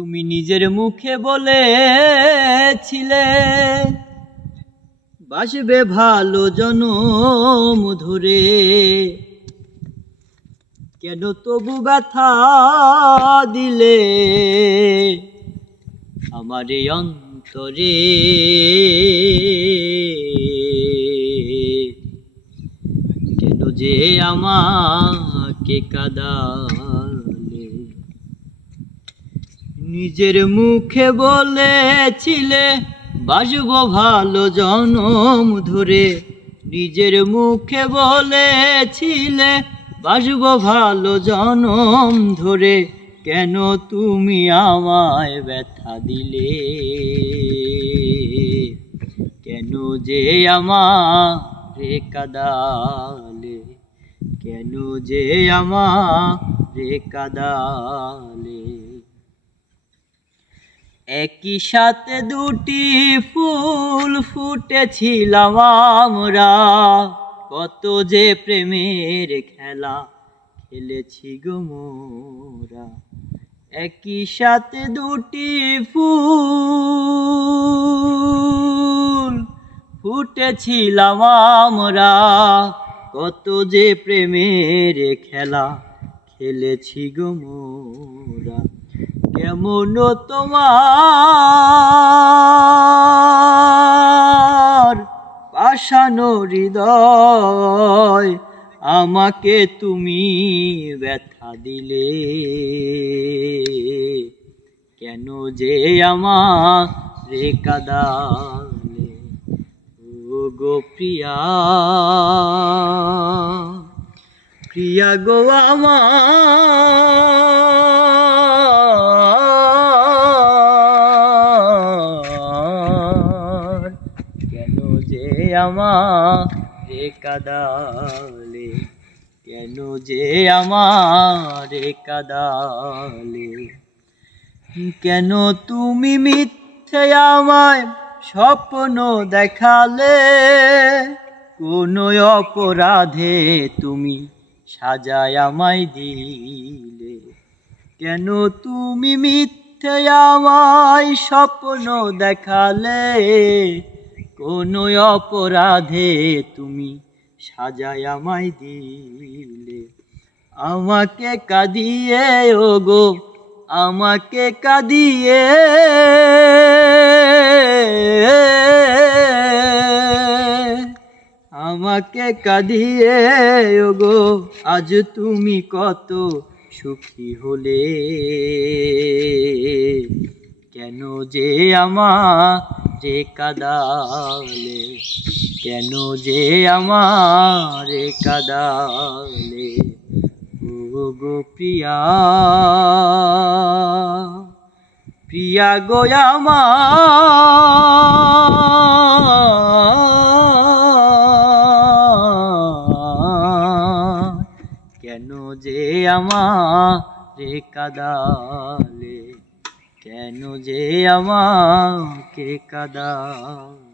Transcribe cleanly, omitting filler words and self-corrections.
তুমি নিজের মুখে বলেছিলে বাসবে ভালো জনম ধরে, কেন তবু ব্যথা দিলে আমার এই অন্তরে? কেন যে আমাকে কাঁদালে? নিজের মুখে বলেছিলে বাসবো ভালো জনম ধরে, নিজের মুখে বলেছিলে বাসবো ভালো জনম ধরে, কেন তুমি আমায় ব্যথা দিলে? কেন যে আমারে কাঁদালে? কেন যে আমারে কাঁদালে? একই সাথে দুটি ফুল ফুটেছিলাম আমরা, কত যে প্রেমের খেলা খেলেছি গো মোরা। একই সাথে দুটি ফুল ফুটেছিলাম আমরা, কত যে প্রেমের খেলা খেলেছি গো মোরা। কেমন তোমার পাষানো হৃদয়, আমাকে তুমি ব্যথা দিলে? কেন যে আমারে কাঁদালে? ও গো প্রিয়া, প্রিয়া গো আমার, কেন যে আমারে কাঁদালে? কেন যে আমারে কাঁদালে? কেন তুমি মিথ্যে আমায় স্বপ্ন দেখালে? কোন অপরাধে তুমি সাজায় আমায় দিলে? কেন তুমি মিথ্যে আমায় স্বপ্ন দেখালে? কোন অপরাধে তুমি সাজায় আমায় দিলে? আমাকে কাঁদিয়ে ওগো, আমাকে কাঁদিয়ে আমাকে কাঁদিয়ে ওগো, আজ তুমি কত সুখী হলে? কেন যে আমারে কাঁদালে? কেন যে আমারে কাঁদালে? ও গো প্রিয়া, প্রিয়া গো আমার, কেন যে আমারে কাঁদালে? কেন যে আমাকে কাঁদালে?